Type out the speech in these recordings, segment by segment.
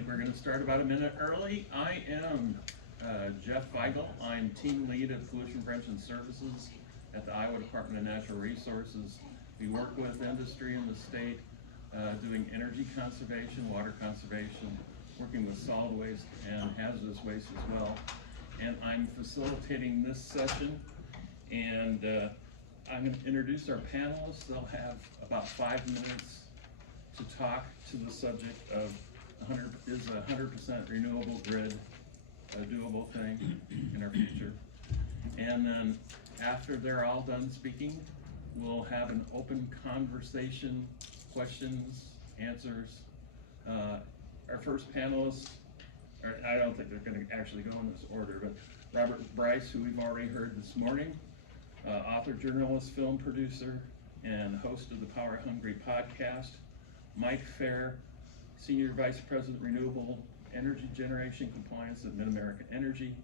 think we're going to start about a minute early. I am Jeff Feigl. I'm team lead of Pollution Prevention Services at the Iowa Department of Natural Resources. We work with industry in the state doing energy conservation, water conservation, working with solid waste and hazardous waste as well. And I'm facilitating this session, and I'm going to introduce our panelists. They'll have about 5 minutes to talk to the subject of is a 100% renewable grid a doable thing in our future. And then after they're all done speaking, we'll have an open conversation, questions, answers. Our first panelist, I don't think they're going to actually go in this order, but Robert Bryce, who we've already heard this morning, author, journalist, film producer, and host of the Power Hungry podcast. Mike Fehr, Senior Vice President, Renewable Energy Generation Compliance at MidAmerican Energy.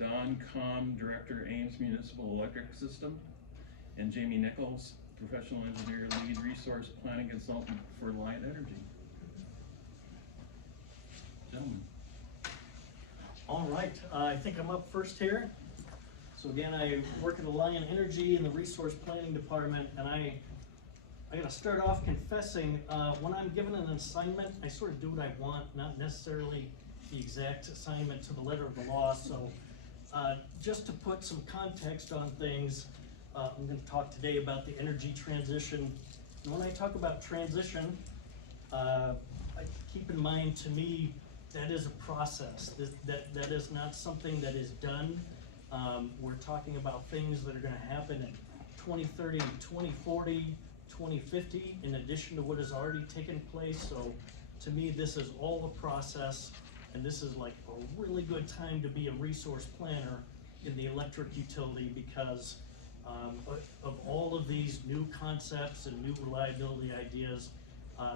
Don Kahn, Director, Ames Municipal Electric System. And Jamie Niccolls, Professional Engineer, Lead Resource Planning Consultant for Alliant Energy. Gentlemen. All right, I think I'm up first here. So again, I work at Alliant Energy in the Resource Planning Department, and I gotta start off confessing, when I'm given an assignment, I sort of do what I want, not necessarily the exact assignment to the letter of the law. So just to put some context on things, I'm gonna talk today about the energy transition. And when I talk about transition, I keep in mind, to me, that is a process. That is not something that is done. We're talking about things that are gonna happen in 2030, 2040, 2050, in addition to what has already taken place. So to me, this is all a process, and this is like a really good time to be a resource planner in the electric utility, because of all of these new concepts and new reliability ideas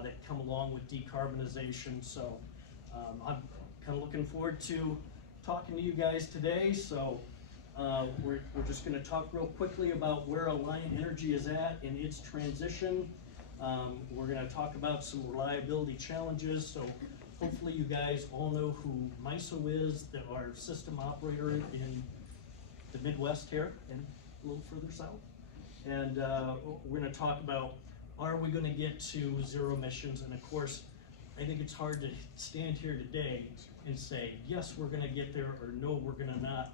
that come along with decarbonization. So I'm kind of looking forward to talking to you guys today. So we're just going to talk real quickly about where Alliant Energy is at in its transition. We're going to talk about some reliability challenges. So hopefully you guys all know who MISO is, our system operator in the Midwest here and a little further south. And we're going to talk about, are we going to get to zero emissions? And of course, I think it's hard to stand here today and say, yes, we're going to get there, or no, we're going to not.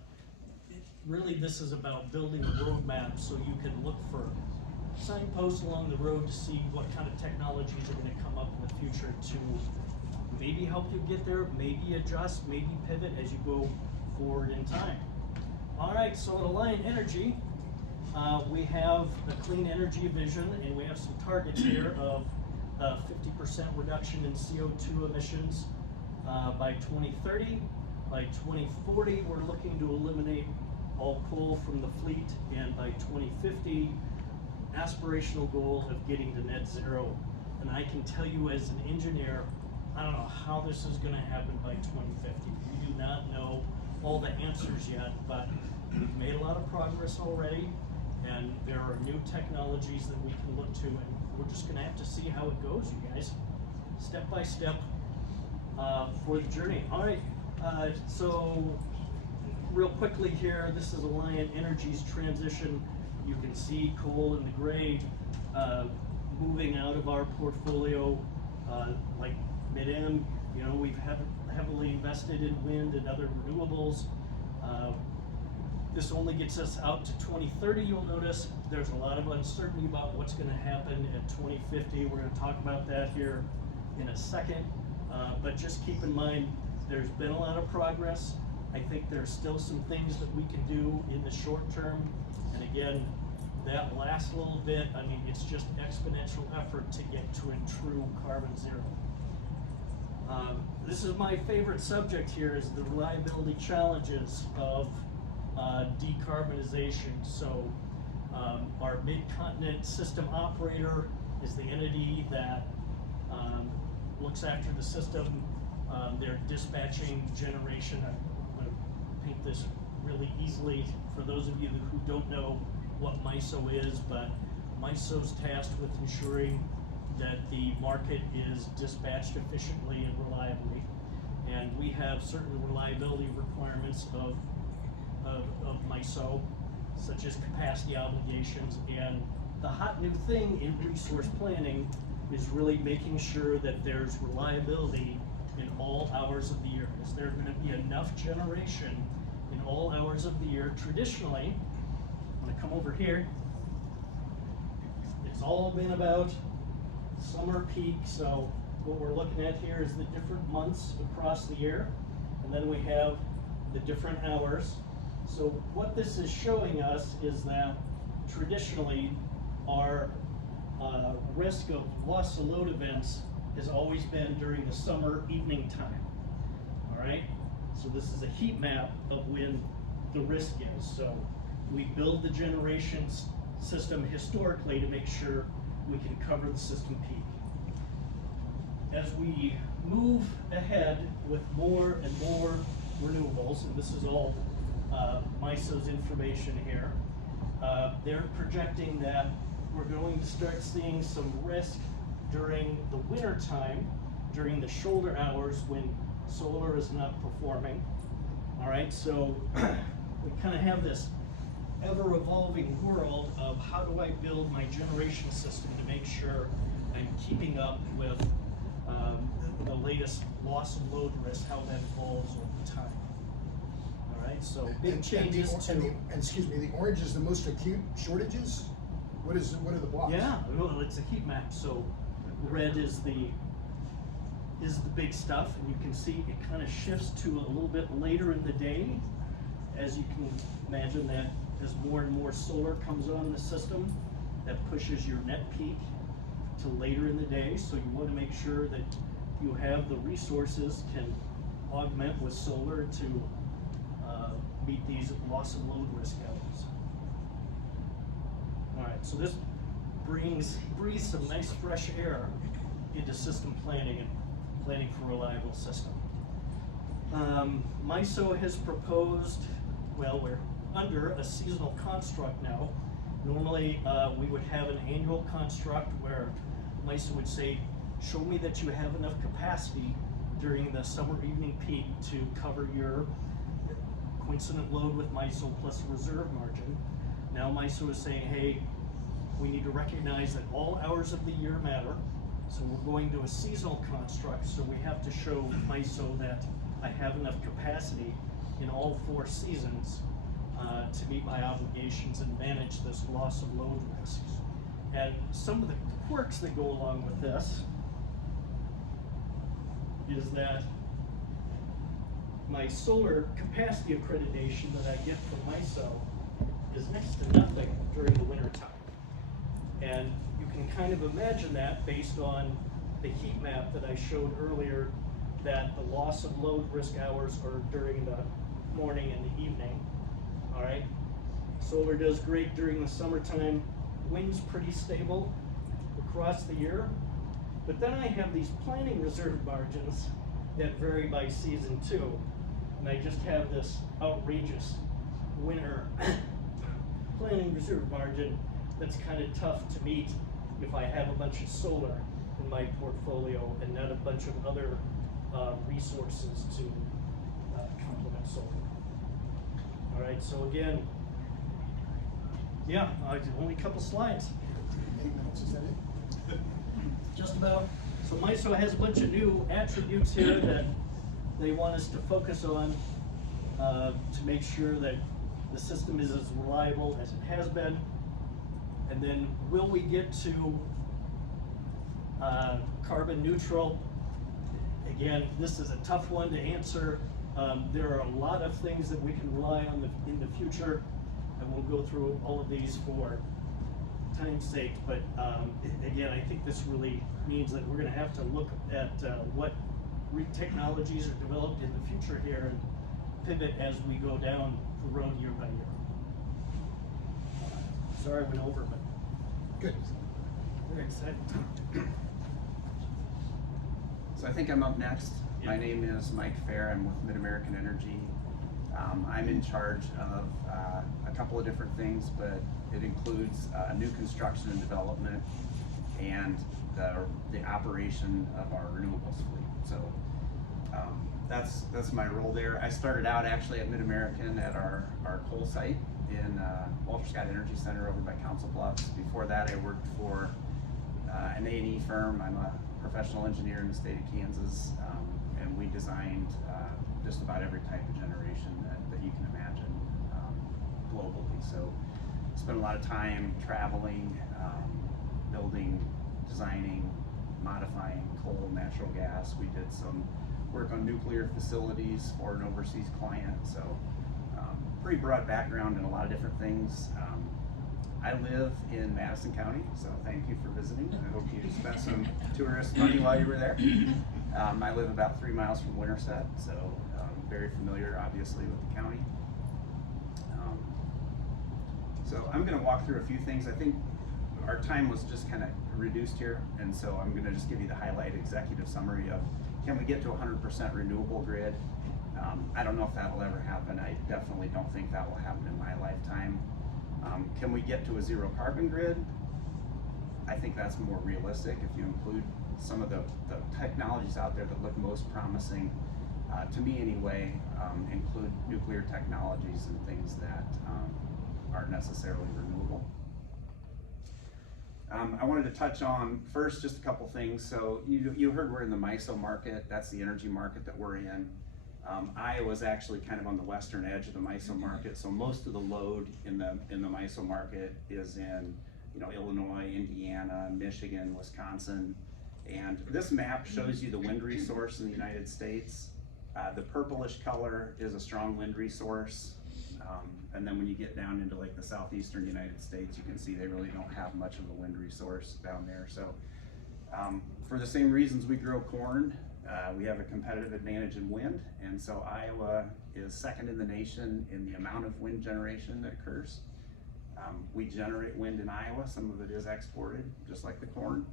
Really, this is about building a roadmap so you can look for signposts along the road to see what kind of technologies are going to come up in the future to maybe help you get there, maybe adjust, maybe pivot as you go forward in time. All right, so at Alliant Energy, we have a clean energy vision, and we have some targets here of 50% reduction in CO2 emissions by 2030. By 2040, we're looking to eliminate all coal from the fleet, and by 2050, aspirational goal of getting to net zero. And I can tell you as an engineer, I don't know how this is going to happen by 2050. We do not know all the answers yet, but we've made a lot of progress already, and there are new technologies that we can look to, and we're just going to have to see how it goes, you guys, step by step for the journey. All right. So real quickly here, this is Alliant Energy's transition. You can see coal in the gray moving out of our portfolio, like MidAm. You know, we've heavily invested in wind and other renewables. This only gets us out to 2030. You'll notice there's a lot of uncertainty about what's going to happen at 2050. We're going to talk about that here in a second. But just keep in mind, there's been a lot of progress. I think there's still some things that we can do in the short term. And again, that last little bit, I mean, it's just exponential effort to get to a true carbon zero. This is my favorite subject here, is the reliability challenges of decarbonization. So our mid-continent system operator is the entity that looks after the system. They're dispatching generation. I'm going to paint this really easily for those of you who don't know what MISO is, but MISO's tasked with ensuring that the market is dispatched efficiently and reliably. And we have certain reliability requirements of MISO, such as capacity obligations. And the hot new thing in resource planning is really making sure that there's reliability in all hours of the year. Is there going to be enough generation in all hours of the year? Traditionally, I'm going to come over here, it's all been about summer peak. So what we're looking at here is the different months across the year, and then we have the different hours. So what this is showing us is that traditionally our risk of loss of load events has always been during the summer evening time. All right, so this is a heat map of when the risk is. So we build the generation system historically to make sure we can cover the system peak. As we move ahead with more and more renewables, and this is all MISO's information here, they're projecting that we're going to start seeing some risk during the winter time, during the shoulder hours when solar is not performing. All right, so we kind of have this ever-evolving world of how do I build my generation system to make sure I'm keeping up with the latest loss of load risk, how that evolves over time. All right, so big changes excuse me, the orange is the most acute shortages? What are the blocks? Yeah, well, it's a heat map. So red is the big stuff, and you can see it kind of shifts to a little bit later in the day, as you can imagine that as more and more solar comes on in the system, that pushes your net peak to later in the day. So you want to make sure that you have the resources can augment with solar to meet these loss of load risk hours. All right, so this breathes some nice fresh air into system planning and planning for a reliable system. MISO has proposed, well, we're under a seasonal construct now. Normally, we would have an annual construct where MISO would say, show me that you have enough capacity during the summer evening peak to cover your coincident load with MISO plus a reserve margin. Now MISO is saying, hey, we need to recognize that all hours of the year matter. So we're going to a seasonal construct, so we have to show MISO that I have enough capacity in all 4 seasons to meet my obligations and manage this loss of load risks. And some of the quirks that go along with this is that my solar capacity accreditation that I get from MISO is next to nothing during the winter time. And you can kind of imagine that based on the heat map that I showed earlier, that the loss of load risk hours are during the morning and the evening. All right, solar does great during the summertime, wind's pretty stable across the year. But then I have these planning reserve margins that vary by season too. And I just have this outrageous winter planning reserve margin that's kind of tough to meet if I have a bunch of solar in my portfolio and not a bunch of other resources to complement solar. All right, so again, yeah, only a couple slides. 8 minutes, is that it? Just about. So MISO has a bunch of new attributes here that they want us to focus on to make sure that the system is as reliable as it has been. And then will we get to carbon neutral? Again, this is a tough one to answer. There are a lot of things that we can rely on in the future. I won't go through all of these for time's sake, but again, I think this really means that we're going to have to look at what technologies are developed in the future here and pivot as we go down the road year by year. Sorry I went over, but Good. very excited. So I think I'm up next. My name is Mike Fehr. I'm with MidAmerican Energy. I'm in charge of a couple of different things, but it includes new construction and development and the operation of our renewables fleet. So that's my role there. I started out actually at MidAmerican at our coal site in Walter Scott Energy Center over by Council Bluffs. Before that, I worked for an A&E firm. I'm a professional engineer in the state of Kansas, and we designed just about every type of generation that you can imagine globally. So spent a lot of time traveling, building, designing, modifying coal, natural gas. We did some work on nuclear facilities for an overseas client. So pretty broad background in a lot of different things. I live in Madison County, so thank you for visiting. I hope you spent some tourist money while you were there. I live about 3 miles from Winterset, so very familiar, obviously, with the county. So I'm going to walk through a few things. I think our time was just kind of reduced here, and so I'm going to just give you the highlight executive summary of, can we get to 100% renewable grid? I don't know if that will ever happen. I definitely don't think that will happen in my lifetime. Can we get to a zero carbon grid? I think that's more realistic if you include some of the technologies out there that look most promising, to me anyway, include nuclear technologies and things that aren't necessarily renewable. I wanted to touch on first just a couple things. So you heard we're in the MISO market. That's the energy market that we're in. Iowa's actually kind of on the western edge of the MISO market, so most of the load in the MISO market is in Illinois, Indiana, Michigan, Wisconsin. And this map shows you the wind resource in the United States. The purplish color is a strong wind resource. And then when you get down into like the southeastern United States, you can see they really don't have much of a wind resource down there. So for the same reasons we grow corn, we have a competitive advantage in wind. And so Iowa is second in the nation in the amount of wind generation that occurs. We generate wind in Iowa. Some of it is exported, just like the corn,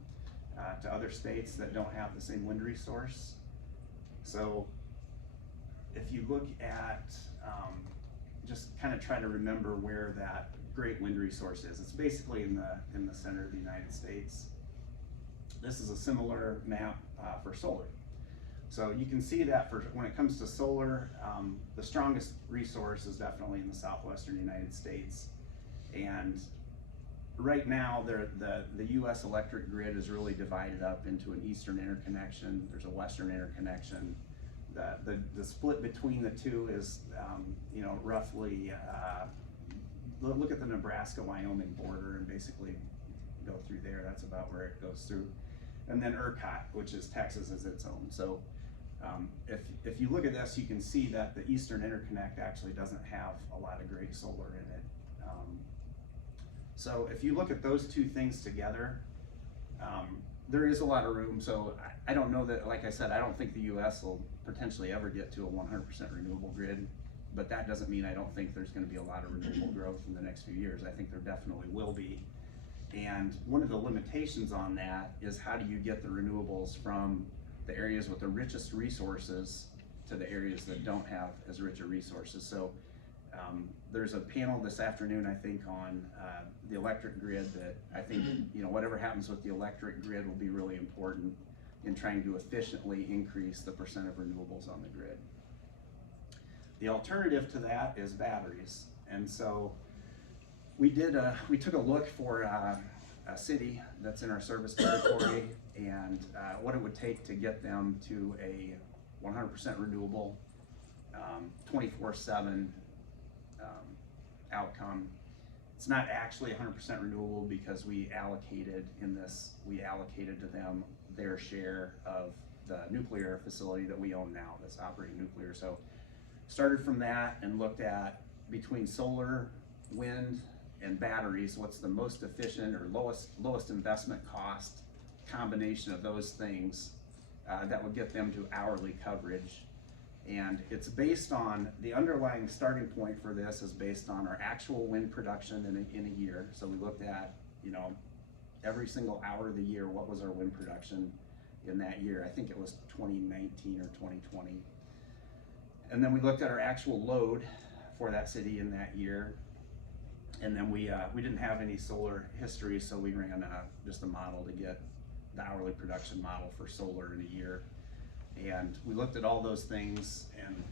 to other states that don't have the same wind resource. So if you look at, just kind of try to remember where that great wind resource is. It's basically in the center of the United States. This is a similar map for solar. So you can see that when it comes to solar, the strongest resource is definitely in the southwestern United States. And right now, the US electric grid is really divided up into an eastern interconnection. There's a western interconnection. The split between the two is, roughly, look at the Nebraska-Wyoming border and basically go through there. That's about where it goes through. And then ERCOT, which is Texas, is its own. So if you look at this, you can see that the eastern interconnect actually doesn't have a lot of great solar in it. So if you look at those two things together, there is a lot of room. So I don't know that, like I said, I don't think the US will potentially ever get to a 100% renewable grid, but that doesn't mean I don't think there's going to be a lot of renewable growth in the next few years. I think there definitely will be. And one of the limitations on that is, how do you get the renewables from the areas with the richest resources to the areas that don't have as rich a resources? So there's a panel this afternoon, I think, on the electric grid that I think, whatever happens with the electric grid will be really important in trying to efficiently increase the percent of renewables on the grid. The alternative to that is batteries. And so we took a look for a city that's in our service territory and what it would take to get them to a 100% renewable, 24/7 outcome. It's not actually 100% renewable because we allocated to them their share of the nuclear facility that we own now that's operating nuclear. So started from that and looked at, between solar, wind, and batteries, what's the most efficient or lowest investment cost combination of those things that would get them to hourly coverage. And it's based on, the underlying starting point for this is based on our actual wind production in a year. So we looked at, every single hour of the year, what was our wind production in that year? I think it was 2019 or 2020. And then we looked at our actual load for that city in that year. And then we didn't have any solar history, so we ran just a model to get the hourly production model for solar in a year. And we looked at all those things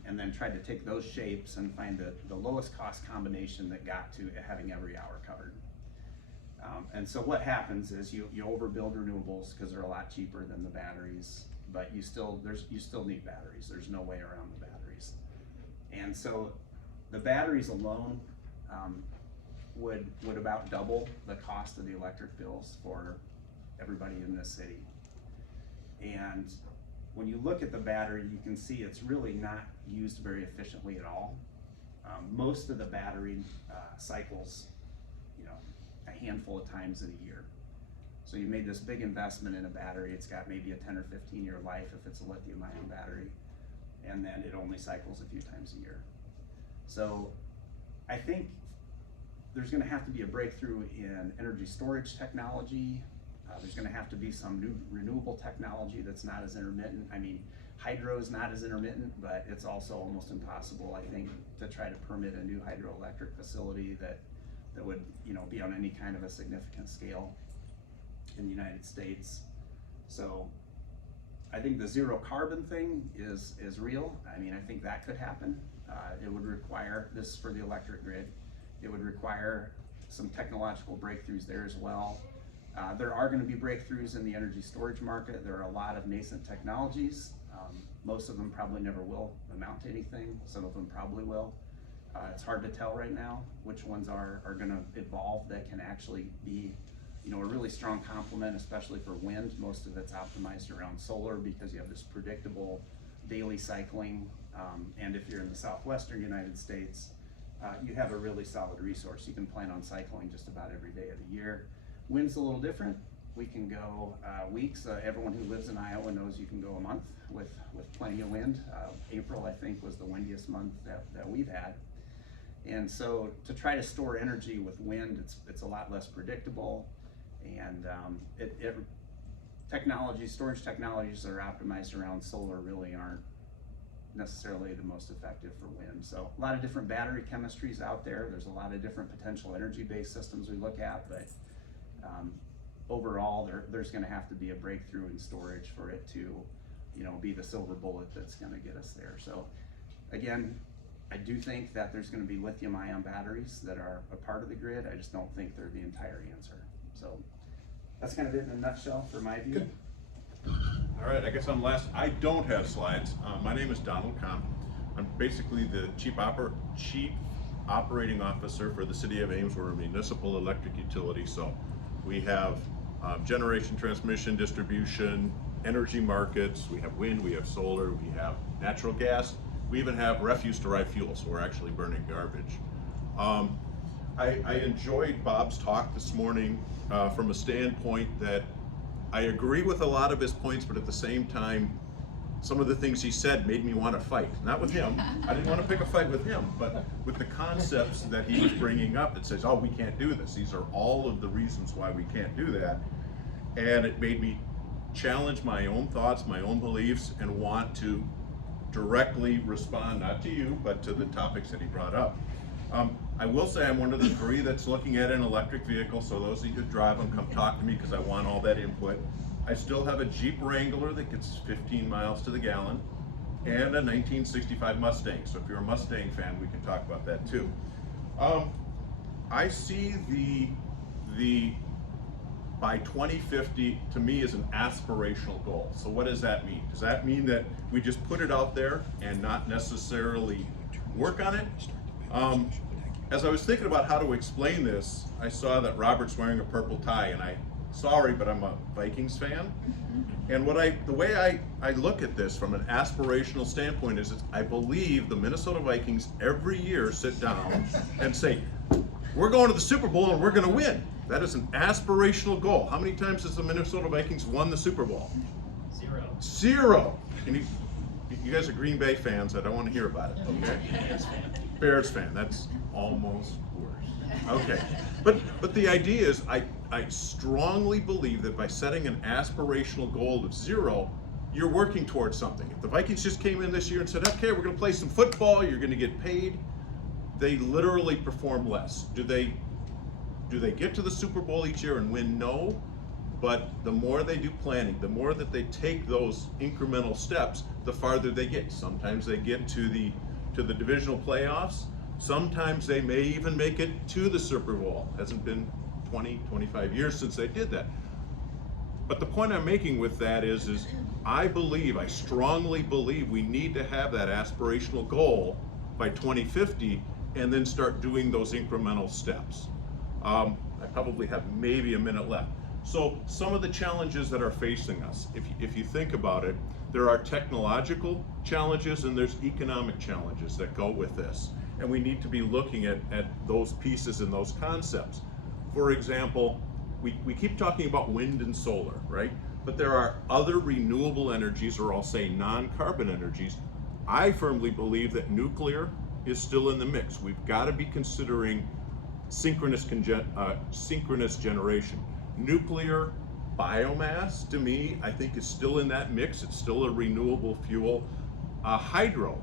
and then tried to take those shapes and find the lowest cost combination that got to having every hour covered. And so what happens is you overbuild renewables because they're a lot cheaper than the batteries, but you still need batteries. There's no way around the batteries. And so the batteries alone would about double the cost of the electric bills for everybody in this city. And when you look at the battery, you can see it's really not used very efficiently at all. Most of the battery cycles, a handful of times in a year. So you made this big investment in a battery, it's got maybe a 10 or 15 year life if it's a lithium ion battery, and then it only cycles a few times a year. So I think there's gonna have to be a breakthrough in energy storage technology. There's gonna have to be some new renewable technology that's not as intermittent. I mean, hydro is not as intermittent, but it's also almost impossible, I think, to try to permit a new hydroelectric facility that would, be on any kind of a significant scale in the United States. So I think the zero carbon thing is real. I mean, I think that could happen. It would require this for the electric grid. It would require some technological breakthroughs there as well. There are going to be breakthroughs in the energy storage market. There are a lot of nascent technologies. Most of them probably never will amount to anything. Some of them probably will. It's hard to tell right now which ones are going to evolve that can actually be, a really strong complement, especially for wind. Most of it's optimized around solar because you have this predictable daily cycling. And if you're in the southwestern United States, you have a really solid resource. You can plan on cycling just about every day of the year. Wind's a little different. We can go weeks. Everyone who lives in Iowa knows you can go a month with plenty of wind. April, I think, was the windiest month that we've had. And so to try to store energy with wind, it's a lot less predictable. And storage technologies that are optimized around solar really aren't necessarily the most effective for wind. So a lot of different battery chemistries out there. There's a lot of different potential energy-based systems we look at, but overall, there's going to have to be a breakthrough in storage for it to, be the silver bullet that's going to get us there. So again, I do think that there's going to be lithium-ion batteries that are a part of the grid. I just don't think they're the entire answer. So that's kind of it in a nutshell for my view. Good. All right, I guess I'm last. I don't have slides. My name is Donald Kahn. I'm basically the chief operating officer for the city of Ames. We're a municipal electric utility, so we have generation, transmission, distribution, energy markets. We have wind, we have solar, we have natural gas. We even have refuse-derived fuel, so we're actually burning garbage. I enjoyed Bob's talk this morning from a standpoint that I agree with a lot of his points, but at the same time, some of the things he said made me want to fight. Not with him. I didn't want to pick a fight with him, but with the concepts that he was bringing up. It says, oh, we can't do this. These are all of the reasons why we can't do that. And it made me challenge my own thoughts, my own beliefs, and want to directly respond, not to you, but to the topics that he brought up. I will say I'm one of the 3 that's looking at an electric vehicle, so those of you who drive them, come talk to me because I want all that input. I still have a Jeep Wrangler that gets 15 miles to the gallon and a 1965 Mustang. So if you're a Mustang fan, we can talk about that too. I see the by 2050 to me is an aspirational goal. So what does that mean? Does that mean that we just put it out there and not necessarily work on it? As I was thinking about how to explain this, I saw that Robert's wearing a purple tie, and sorry, but I'm a Vikings fan. And the way I look at this from an aspirational standpoint is I believe the Minnesota Vikings every year sit down and say, we're going to the Super Bowl and we're going to win. That is an aspirational goal. How many times has the Minnesota Vikings won the Super Bowl? 0. 0. You guys are Green Bay fans. I don't want to hear about it, okay? Bears fan, that's almost worse. Okay, but the idea is I strongly believe that by setting an aspirational goal of 0, you're working towards something. If the Vikings just came in this year and said, okay, we're gonna play some football, you're gonna get paid, they literally perform less. Do they get to the Super Bowl each year and win? No, But the more they do planning, the more that they take those incremental steps, the farther they get. Sometimes they get to the divisional playoffs. Sometimes they may even make it to the Super Bowl. Hasn't been 20, 25 years since they did that. But the point I'm making with that is I strongly believe we need to have that aspirational goal by 2050 and then start doing those incremental steps. I probably have maybe a minute left. So some of the challenges that are facing us, if you think about it, there are technological challenges and there's economic challenges that go with this. And we need to be looking at those pieces and those concepts. For example, we keep talking about wind and solar, right? But there are other renewable energies, or I'll say non-carbon energies. I firmly believe that nuclear is still in the mix. We've got to be considering synchronous generation. Nuclear, biomass, to me, I think is still in that mix. It's still a renewable fuel. Hydro,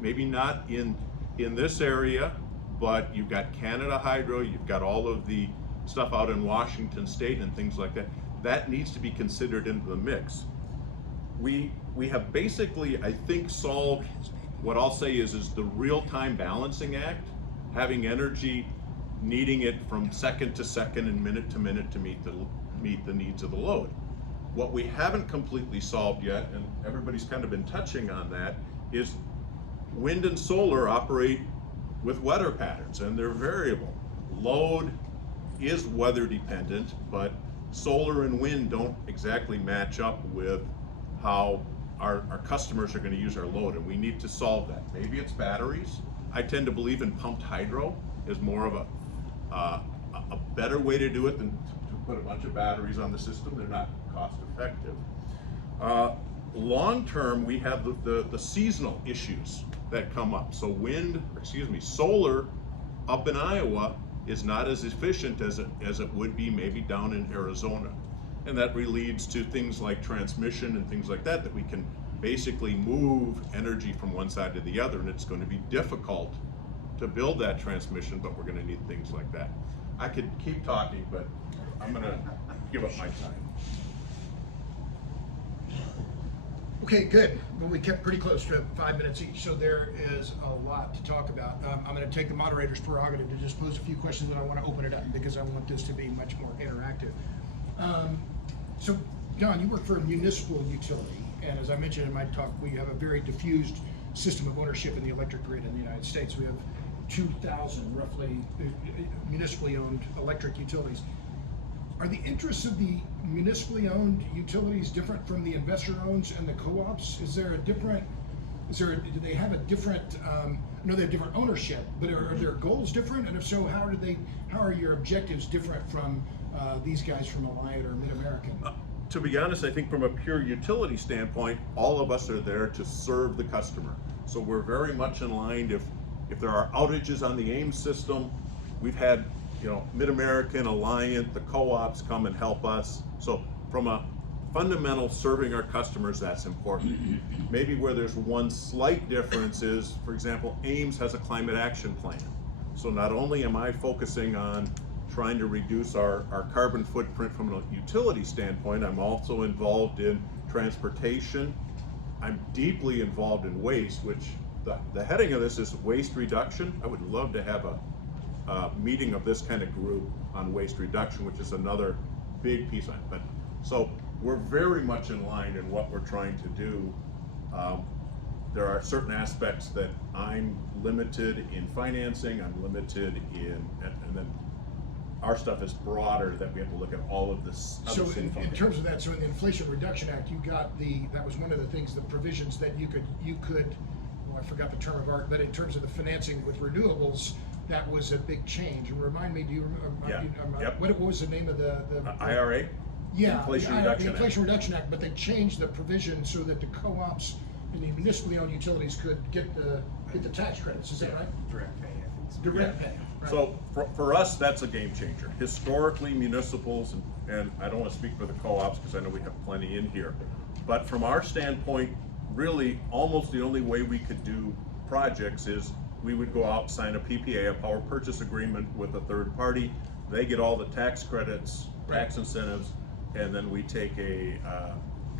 maybe not in this area, but you've got Canada Hydro, you've got all of the stuff out in Washington State and things like that. That needs to be considered into the mix. We have basically, I think, solved what I'll say is the real-time balancing act, having energy, needing it from second to second and minute to minute to meet the needs of the load. What we haven't completely solved yet, and everybody's kind of been touching on that, is wind and solar operate with weather patterns and they're variable. Load is weather dependent, but solar and wind don't exactly match up with how our customers are going to use our load, and we need to solve that. Maybe it's batteries. I tend to believe in pumped hydro is more of a better way to do it than to put a bunch of batteries on the system. They're not cost effective. Long term, we have the seasonal issues that come up. So solar up in Iowa is not as efficient as it would be maybe down in Arizona. And that leads to things like transmission and things like that we can basically move energy from one side to the other, and it's going to be difficult to build that transmission, but we're going to need things like that. I could keep talking, but I'm going to give up my time. Okay, good. Well, we kept pretty close to 5 minutes each, so there is a lot to talk about. I'm going to take the moderator's prerogative to just pose a few questions, and I want to open it up because I want this to be much more interactive. So, John, you work for a municipal utility, and as I mentioned in my talk, we have a very diffused system of ownership in the electric grid in the United States. We have 2,000 roughly municipally owned electric utilities. Are the interests of the municipally owned utilities different from the investor owns and the co-ops? Do they have a different, I know they have different ownership, but are their goals different? And if so, how are your objectives different from these guys from Alliant or MidAmerican? To be honest, I think from a pure utility standpoint, all of us are there to serve the customer. So we're very much in line. If there are outages on the Ames system, we've had MidAmerican, Alliant, the co-ops come and help us. So from a fundamental serving our customers, that's important. Maybe where there's one slight difference is, for example, Ames has a climate action plan. So not only am I focusing on trying to reduce our carbon footprint from a utility standpoint, I'm also involved in transportation. I'm deeply involved in waste, which the heading of this is waste reduction. I would love to have a meeting of this kind of group on waste reduction, which is another big piece on it. But so we're very much in line in what we're trying to do. There are certain aspects that I'm limited in financing, I'm limited in, and then our stuff is broader, that we have to look at all of this. So in terms of that, so in the Inflation Reduction Act, you got that was one of the things, the provisions that you could, well, I forgot the term of art, but in terms of the financing with renewables, that was a big change. And remind me, do you remember, Yep. what was the name of the IRA? Yeah, Inflation the Reduction Inflation Reduction Act, but they changed the provision so that the co-ops and the municipally owned utilities could get the tax credits. Is that right? Direct pay, I think. Direct pay. Right. So for us, that's a game changer. Historically, municipals, and I don't want to speak for the co-ops because I know we have plenty in here, but from our standpoint, really almost the only way we could do projects is we would go out, sign a PPA, a power purchase agreement with a third party. They get all the tax credits, tax incentives. and then we take a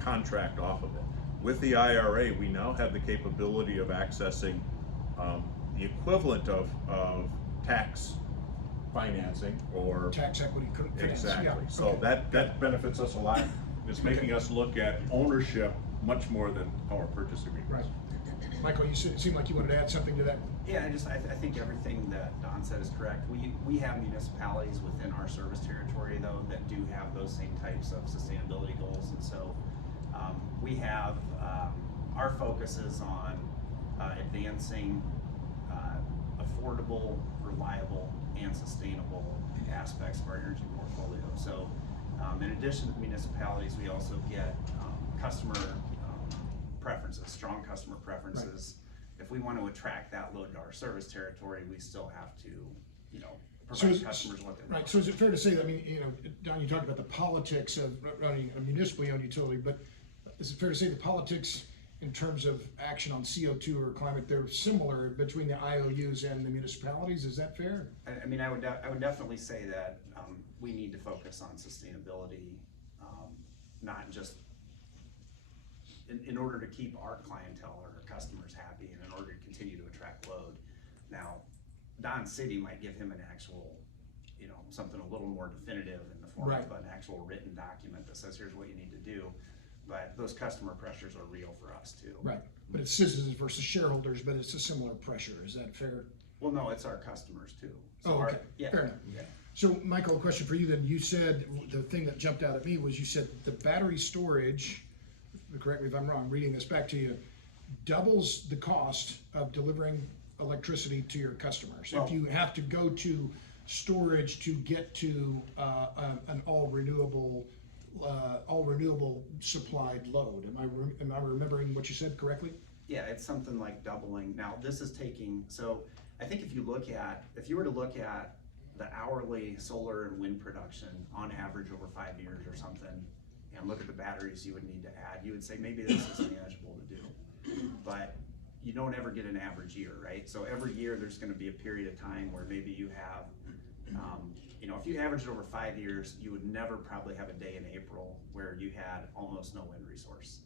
contract off of it. With the IRA, we now have the capability of accessing the equivalent of tax financing or Tax equity finance. exactly. Yeah, So okay. that benefits us a lot. It's making us look at ownership much more than power purchase agreements. Right. Michael, you seem like you wanted to add something to that. Yeah, I think everything that Don said is correct. We have municipalities within our service territory though that do have those same types of sustainability goals, and so we have our focus is on advancing affordable, reliable, and sustainable aspects of our energy portfolio. So in addition to municipalities, we also get customer preferences, strong customer preferences. Right. If we want to attract that load to our service territory, we still have to, you know, provide customers what they want. Right, so is it fair to say that, I mean, you know, Don, you talked about the politics of running a municipally owned utility, but is it fair to say the politics in terms of action on CO2 or climate, they're similar between the IOUs and the municipalities? Is that fair? I mean, I would definitely say that we need to focus on sustainability, not just in order to keep our clientele or our customers happy and in order to continue to attract load. Now, Don City might give him an actual, you know, something a little more definitive in the form Right. of an actual written document that says, here's what you need to do. But those customer pressures are real for us too. Right, but it's citizens versus shareholders, but it's a similar pressure. Is that fair? Well, no, it's our customers too. So Oh, okay, yeah, fair enough. yeah. So, Michael, a question for you then. You said, the thing that jumped out at me was you said the battery storage, correct me if I'm wrong, reading this back to you, doubles the cost of delivering electricity to your customers. Well, if you have to go to storage to get to an all renewable supplied load. Am I remembering what you said correctly? Yeah, it's something like doubling. Now, this is taking, so I think if you were to look at the hourly solar and wind production on average over 5 years or something, and look at the batteries you would need to add, you would say maybe this is manageable to do. But you don't ever get an average year, right? So every year there's gonna be a period of time where maybe you have, you know, if you averaged over 5 years, you would never probably have a day in April where you had almost no wind resource.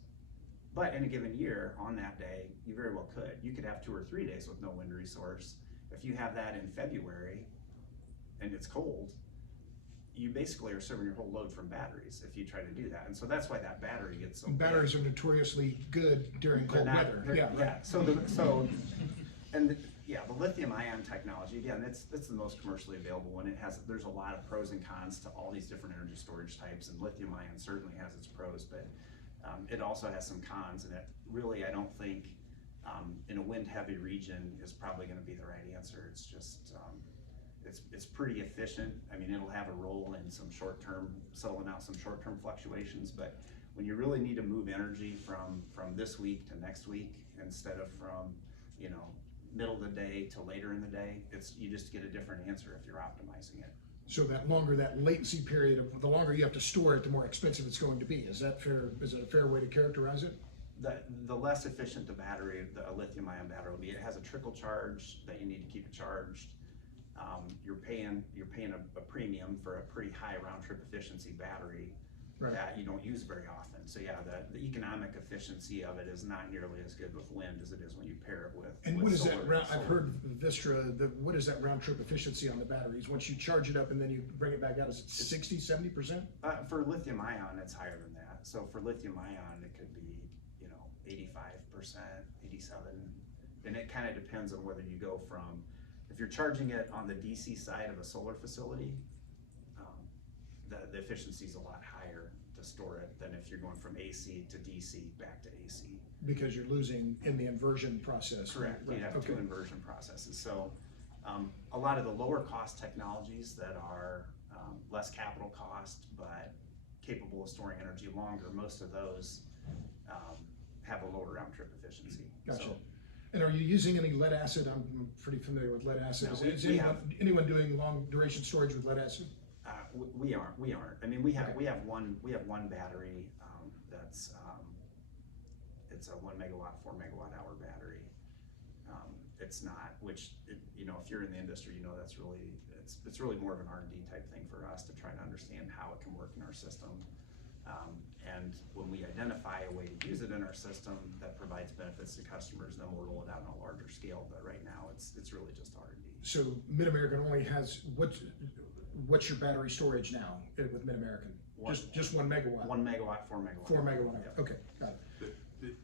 But in a given year, on that day, you very well could. You could have 2 or 3 days with no wind resource. If you have that in February and it's cold, you basically are serving your whole load from batteries if you try to do that. And so that's why that battery gets so Batteries big. are notoriously good during cold weather. Yeah, Yeah, right. so the lithium ion technology, again, it's the most commercially available one. There's a lot of pros and cons to all these different energy storage types, and lithium ion certainly has its pros, but it also has some cons, and it really, I don't think in a wind heavy region is probably gonna be the right answer. It's just, it's pretty efficient. I mean, it'll have a role in some short-term, settling out some short-term fluctuations, but when you really need to move energy from this week to next week, instead of from, you know, middle of the day to later in the day, you just get a different answer if you're optimizing it. So that latency period of the longer you have to store it, the more expensive it's going to be. Is that fair? Is it a fair way to characterize it? The less efficient the battery, a lithium ion battery will be. It has a trickle charge that you need to keep it charged. You're paying a premium for a pretty high round trip efficiency battery Right. that you don't use very often. So yeah, the economic efficiency of it is not nearly as good with wind as it is when you pair it with. And with what is solar. that round? I've heard Vistra. What is that round trip efficiency on the batteries? Once you charge it up and then you bring it back out, is it 60, 70%? For lithium ion, it's higher than that. So for lithium ion, it could be, you know, 85%, 87, and it kind of depends on whether you go from, if you're charging it on the DC side of a solar facility, the efficiency is a lot higher to store it than if you're going from AC to DC back to AC. Because you're losing in the inversion process. Correct. Right. You have Okay. 2 inversion processes. So a lot of the lower cost technologies that are less capital cost but capable of storing energy longer, most of those have a lower round trip efficiency. Gotcha. So, And are you using any lead acid? I'm pretty familiar with lead acid. No, Is we anyone doing long duration storage with lead acid? we aren't. I mean, we have one battery that's it's a 1 megawatt, 4 megawatt hour battery. It's not, you know, if you're in the industry, you know that's really it's really more of an R&D type thing for us to try to understand how it can work in our system. And when we identify a way to use it in our system that provides benefits to customers, then we'll roll it out on a larger scale. But right now, it's really just R&D. So MidAmerican only has, what's your battery storage now with MidAmerican? Just 1 megawatt? 1 megawatt, 4 megawatt. 4 megawatt, Yep. okay, got it.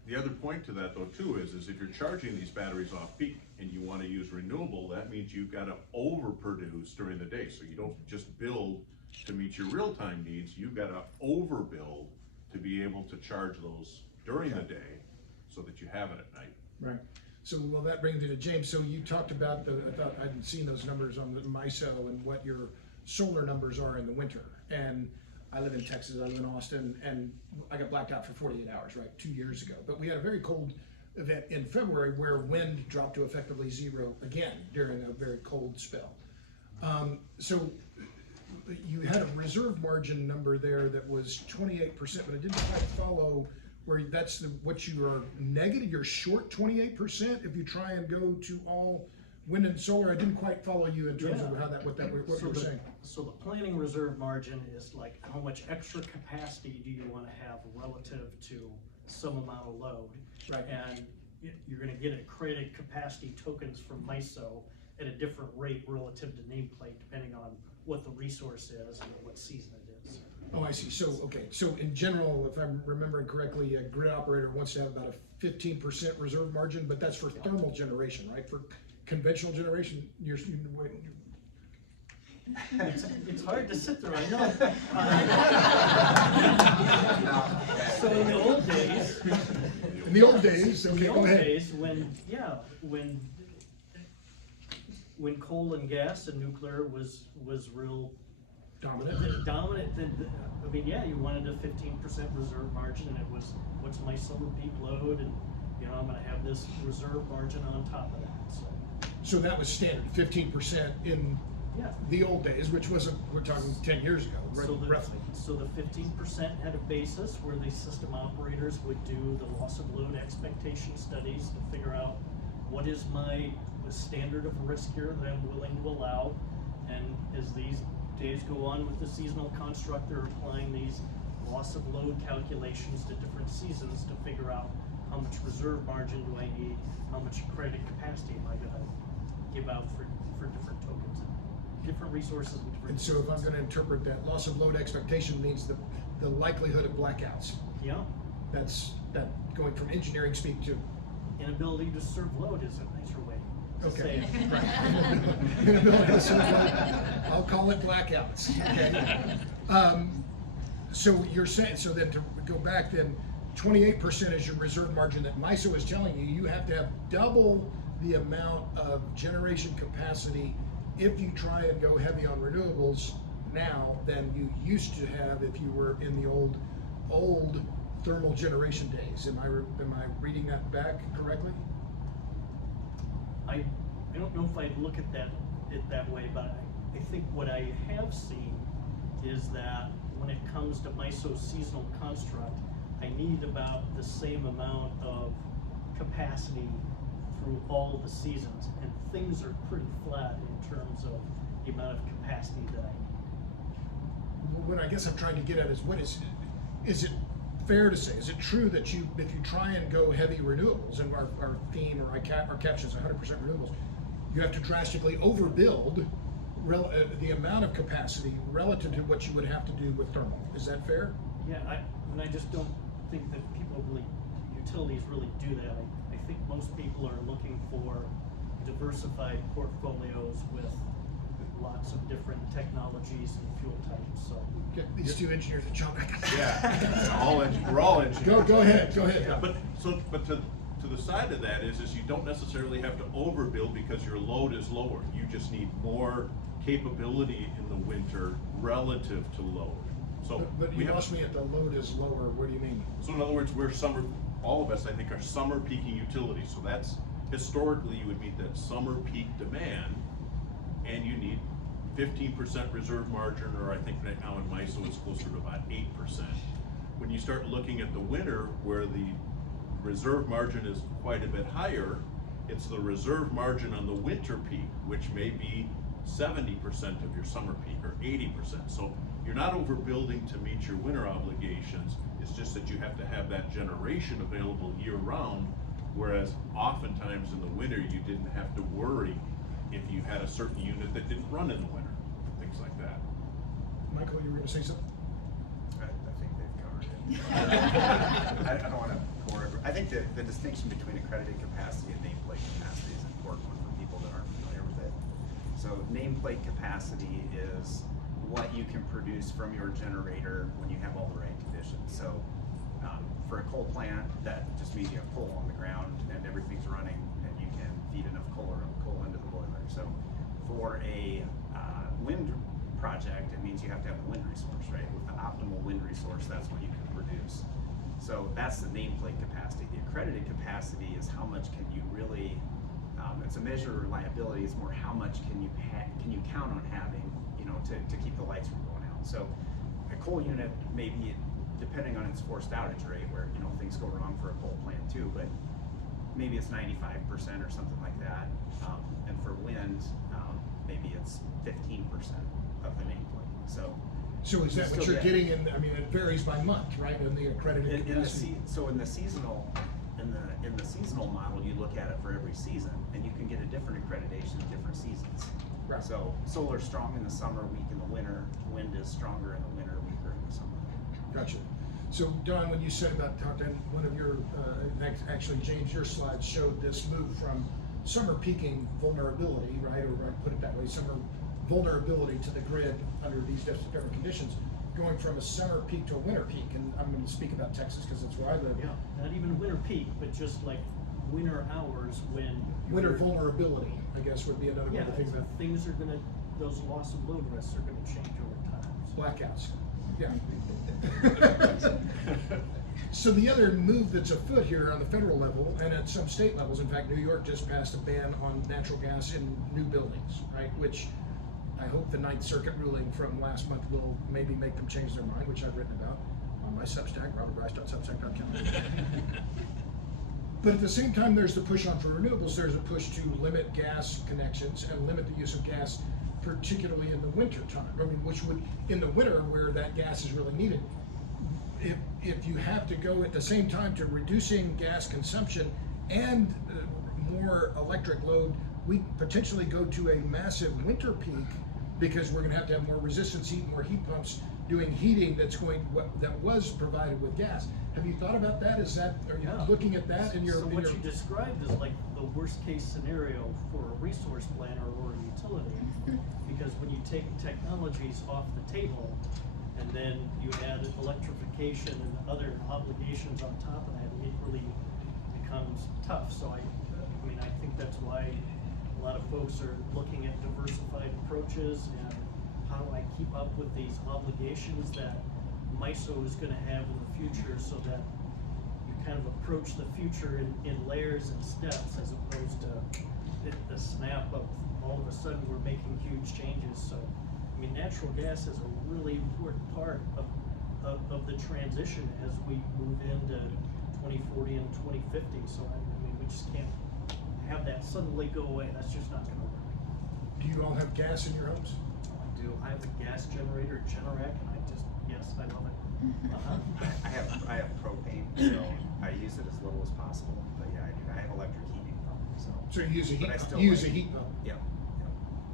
The other point to that though too is if you're charging these batteries off peak and you wanna use renewable, that means you've gotta overproduce during the day. So you don't just build to meet your real-time needs, you've gotta overbuild to be able to charge those during the day so that you have it at night. Right. So, well, that brings me to James. So you talked about I thought I hadn't seen those numbers on the MISO and what your solar numbers are in the winter. And I live in Texas, I live in Austin, and I got blacked out for 48 hours, right, 2 years ago. But we had a very cold event in February where wind dropped to effectively zero again during a very cold spell. So you had a reserve margin number there that was 28%, but it didn't quite follow where that's what you are negative, you're short 28% if you try and go to all wind and solar. I didn't quite follow you in terms of how what you were saying. So the planning reserve margin is like how much extra capacity do you want to have relative to some amount of load? Right. And you're gonna get accredited capacity tokens from MISO at a different rate relative to nameplate, depending on what the resource is and what season it is. Oh, I see. So, okay. So in general, if I'm remembering correctly, a grid operator wants to have about a 15% reserve margin, but that's for thermal generation, right? For conventional generation, It's hard to sit there, I know. So in the old days, in the old days, okay, go ahead. when coal and gas and nuclear was real Dominant. then, you wanted a 15% reserve margin, and it was, what's my summer peak load, and, I'm gonna have this reserve margin on top of that, so. So that was standard, 15% in Yeah. the old days, which wasn't, we're talking 10 years ago, roughly. So the 15% had a basis where the system operators would do the loss of load expectation studies to figure out what is the standard of risk here that I'm willing to allow, and as these days go on with the seasonal construct, they're applying these loss of load calculations to different seasons to figure out how much reserve margin do I need, how much credit capacity am I gonna give out for different tokens and different resources and different. And so if I'm gonna interpret that, loss of load expectation means the likelihood of blackouts. Yeah, That's going from engineering speak to. inability to serve load is a nicer way to say Okay, it. right. Inability to serve load. I'll call it blackouts, okay? So you're saying, so then to go back then, 28% is your reserve margin that MISO is telling you, you have to have double the amount of generation capacity if you try and go heavy on renewables now than you used to have if you were in the old thermal generation days. Am I reading that back correctly? I don't know if I'd look at it that way, but I think what I have seen is that when it comes to MISO's seasonal construct, I need about the same amount of capacity through all the seasons, and things are pretty flat in terms of the amount of capacity that I need. What I guess I'm trying to get at is is it fair to say, is it true that if you try and go heavy renewables, and our theme or our caption is 100% renewables, you have to drastically overbuild the amount of capacity relative to what you would have to do with thermal. Is that fair? Yeah, I just don't think that utilities really do that. I think most people are looking for diversified portfolios with lots of different technologies and fuel types, so. Okay, these two engineers are jumping. Yeah, we're all engineers. Go ahead. Yeah, but to the side of that is you don't necessarily have to overbuild because your load is lower. You just need more capability in the winter relative to load. So But you lost me at the load is lower. What do you mean? So in other words, all of us, I think, are summer peaking utilities. So that's historically you would meet that summer peak demand, and you need 15% reserve margin, or I think right now in MISO it's closer to about 8%. When you start looking at the winter, where the reserve margin is quite a bit higher, it's the reserve margin on the winter peak, which may be 70% of your summer peak or 80%. So you're not overbuilding to meet your winter obligations. It's just that you have to have that generation available year round, whereas oftentimes in the winter, you didn't have to worry if you had a certain unit that didn't run in the winter, things like that. Michael, you were gonna say something? I think they've covered it. I don't want to bore everyone. I think the distinction between accredited capacity and nameplate capacity is an important one for people that aren't familiar with it. So nameplate capacity is what you can produce from your generator when you have all the right conditions. So for a coal plant, that just means you have coal on the ground and everything's running and you can feed enough coal into the boiler. So for a wind project, it means you have to have a wind resource, right? With the optimal wind resource, that's what you can produce. So that's the nameplate capacity. The accredited capacity is how much can you really, it's a measure of reliability, it's more how much can you count on having, you know, to keep the lights from going out. So a coal unit, maybe depending on its forced outage rate, where, you know, things go wrong for a coal plant too, but maybe it's 95% or something like that. And for wind, maybe it's 15% of the nameplate. So So is that what Still you're get- getting in, I mean, it varies by month, right, in the accredited capacity? so in the seasonal model, you look at it for every season, and you can get a different accreditation in different seasons. Right. So solar's strong in the summer, weak in the winter. Wind is stronger in the winter, weaker in the summer. Gotcha. So Don, when you said about top 10, one of your, actually James, your slides showed this move from summer peaking vulnerability, right, or I put it that way, summer vulnerability to the grid under these different conditions, going from a summer peak to a winter peak, and I'm going to speak about Texas because that's where I live. Yeah, not even winter peak, but just like winter hours when. Winter you're- vulnerability, I guess, would be another way Yeah, to think about things are gonna, those loss of load risks are gonna change over time. blackouts. Yeah. So the other move that's afoot here on the federal level and at some state levels, in fact, New York just passed a ban on natural gas in new buildings, right? Which I hope the Ninth Circuit ruling from last month will maybe make them change their mind, which I've written about on my Substack, robertbryce.substack.com. But at the same time, there's the push on for renewables. There's a push to limit gas connections and limit the use of gas, particularly in the winter time. I mean, which would, in the winter where that gas is really needed. If you have to go at the same time to reducing gas consumption and more electric load, we potentially go to a massive winter peak because we're gonna have to have more resistance heat, more heat pumps doing heating that was provided with gas. Have you thought about that? Are you Yeah. looking at that in your? So what you described is like the worst case scenario for a resource planner or a utility. Because when you take technologies off the table and then you add electrification and other obligations on top of that, it really becomes tough. So I mean, I think that's why a lot of folks are looking at diversified approaches and how do I keep up with these obligations that MISO is gonna have in the future, so that you kind of approach the future in layers and steps, as opposed to the snap of all of a sudden we're making huge changes. So, I mean, natural gas is a really important part of the transition as we move into 2040 and 2050. So, I mean, we just can't have that suddenly go away. That's just not gonna work. Do you all have gas in your homes? I have a gas generator, Generac, and yes, I love it. I have propane, so I use it as little as possible. But yeah, I have electric heating, so. So you use a But I heat, still you use a like- heat pump. Yeah.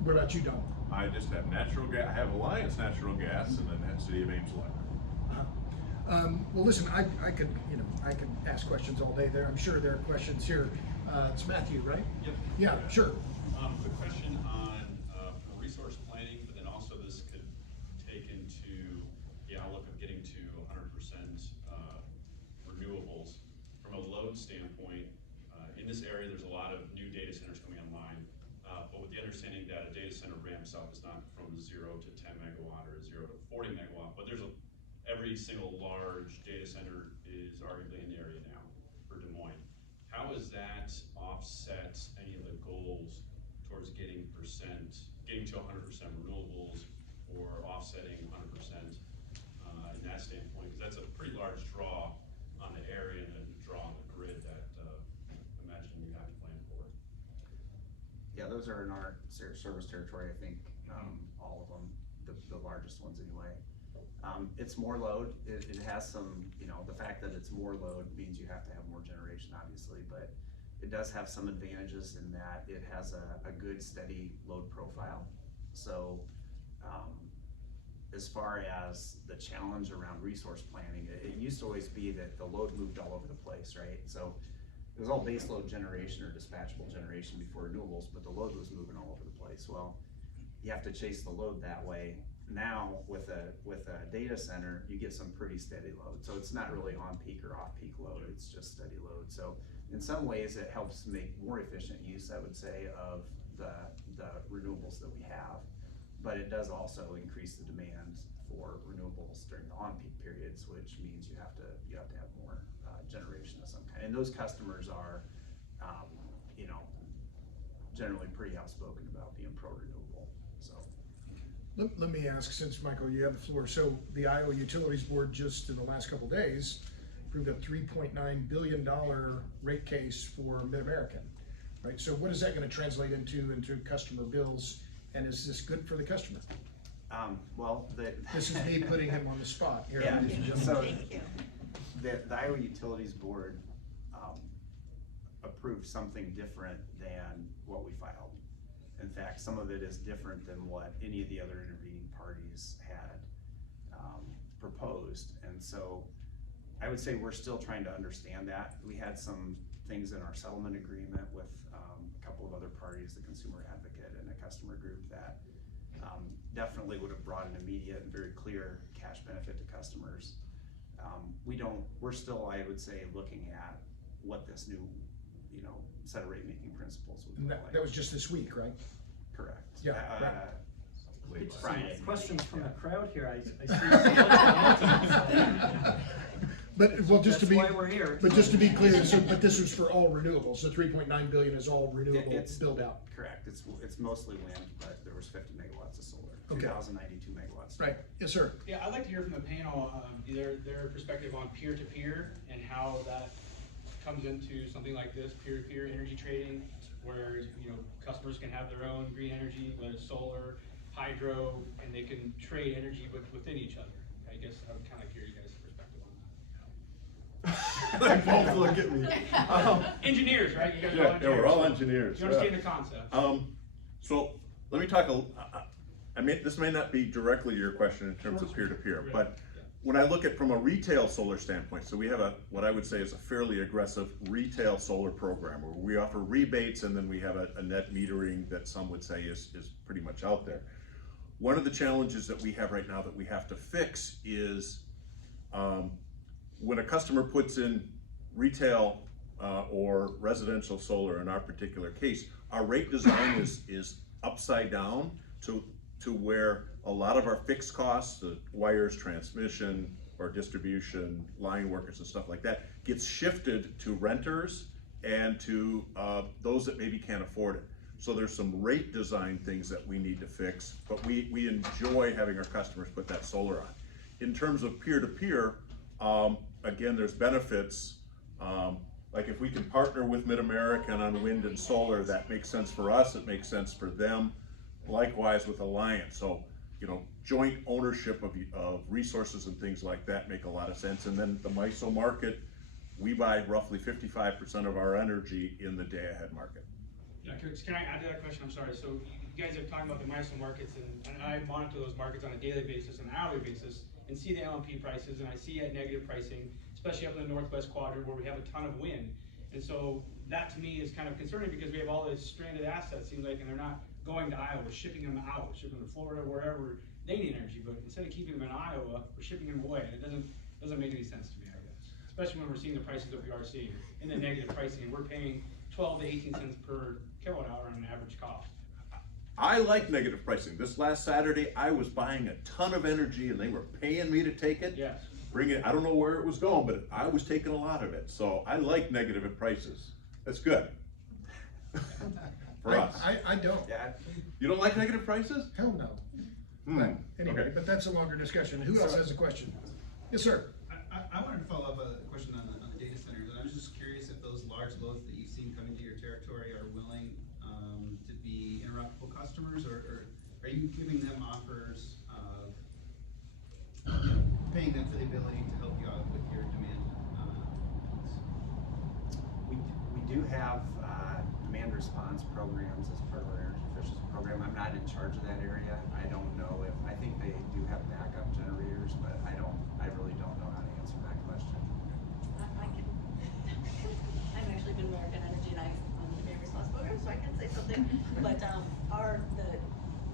What about you, Don? I just have natural gas, I have Alliance natural gas and then that City of Ames electric. Well, listen, I could ask questions all day there. I'm sure there are questions here. It's Matthew, right? Yep. Yeah, sure. Quick question on resource planning, but then also this could take into the outlook of getting to 100% renewables. From a load standpoint, in this area, there's a lot of new data centers coming online, but with the understanding that a data center ramps up is not from 0 to 10 megawatt or 0 to 40 megawatt, but every single large data center is arguably in the area now for Des Moines. How does that offset any of the goals towards getting to 100% renewables or offsetting 100% in that standpoint? Because that's a pretty large draw on the area and a draw on the grid that imagine you have to plan for. Yeah, those are in our service territory, I think, all of them, the largest ones anyway. It's more load, it has some, the fact that it's more load means you have to have more generation, obviously, but it does have some advantages in that it has a good steady load profile. So, as far as the challenge around resource planning, it used to always be that the load moved all over the place, right? So it was all base load generation or dispatchable generation before renewables, but the load was moving all over the place. Well, you have to chase the load that way. Now with a data center, you get some pretty steady load. So it's not really on peak or off peak load, it's just steady load. So in some ways it helps make more efficient use, I would say, of the renewables that we have. But it does also increase the demand for renewables during the on-peak periods, which means you have to have more generation of some kind. And those customers are, generally pretty outspoken about being pro-renewable. So. Let me ask, since Michael, you have the floor. So the Iowa Utilities Board just in the last couple of days approved a $3.9 billion rate case for MidAmerican, right? So what is that going to translate into customer bills? And is this good for the customer? This is me putting him on the spot here. Yeah, ladies and gentlemen. so Thank you. the Iowa Utilities Board approved something different than what we filed. In fact, some of it is different than what any of the other intervening parties had proposed. And so I would say we're still trying to understand that. We had some things in our settlement agreement with a couple of other parties, the consumer advocate and a customer group, that definitely would have brought an immediate and very clear cash benefit to customers. We're still, I would say, looking at what this new, set of rate making principles would And look like. that was just this week, right? Correct. Yeah, Late Some Friday. questions from the crowd here, I see. But, well, just to be, That's why we're here. but just to be clear, but this was for all renewables. The 3.9 billion is all renewable It's build out. Correct, it's mostly wind, but there was 50 megawatts of solar, Okay. 2,092 megawatts. Right, yes, sir. Yeah, I'd like to hear from the panel, their perspective on peer-to-peer and how that comes into something like this, peer-to-peer energy trading, where, customers can have their own green energy, whether it's solar, hydro, and they can trade energy within each other. I guess I would kind of hear you guys' perspective on that. They both look at me. Engineers, right? You guys are Yeah, engineers. we're all engineers. You understand the concept. So let me talk this may not be directly your question in terms of peer-to-peer, Right. but when I look at from a retail solar standpoint, so we have what I would say is a fairly aggressive retail solar program where we offer rebates, and then we have a net metering that some would say is pretty much out there. One of the challenges that we have right now that we have to fix is when a customer puts in retail or residential solar, in our particular case, our rate design is upside down to where a lot of our fixed costs, the wires, transmission, or distribution, line workers and stuff like that, gets shifted to renters and to those that maybe can't afford it. So there's some rate design things that we need to fix, but we enjoy having our customers put that solar on. In terms of peer-to-peer, again, there's benefits. Like if we can partner with MidAmerican on wind and solar, that makes sense for us, it makes sense for them. Likewise with Alliant. So, joint ownership of resources and things like that make a lot of sense. And then the MISO market, we buy roughly 55% of our energy in the day-ahead market. Yeah, can I add to that question? I'm sorry. So you guys are talking about the MISO markets, and I monitor those markets on a daily basis and hourly basis and see the LMP prices, and I see at negative pricing, especially up in the northwest quadrant where we have a ton of wind. And so that to me is kind of concerning because we have all these stranded assets, seems like, and they're not going to Iowa, we're shipping them out, we're shipping them to Florida, wherever they need energy, but instead of keeping them in Iowa, we're shipping them away. It doesn't make any sense to me, I guess. Especially when we're seeing the prices that we are seeing in the negative pricing, and we're paying 12 to 18 cents per kilowatt hour on an average cost. I like negative pricing. This last Saturday, I was buying a ton of energy and they were paying me to take it. Yes. Bring it, I don't know where it was going, but I was taking a lot of it. So I like negative prices. That's good. For us. I don't. Yeah, You don't like negative prices? Hell no. But anyway, Okay. but that's a longer discussion. Who else has a question? Yes, sir. I wanted to follow up a question on the data centers, and I was just curious if those large loads that you've seen come into your territory are willing to be interruptible customers, or are you giving them offers of paying them for the ability to help you out with your demand needs? We do have demand response programs as part of our energy efficiency program. I'm not in charge of that area. I don't know if, I think they do have backup generators, but I really don't know how to answer that question. I can, I've actually been American Energy and I'm on the demand response program, so I can say something. But the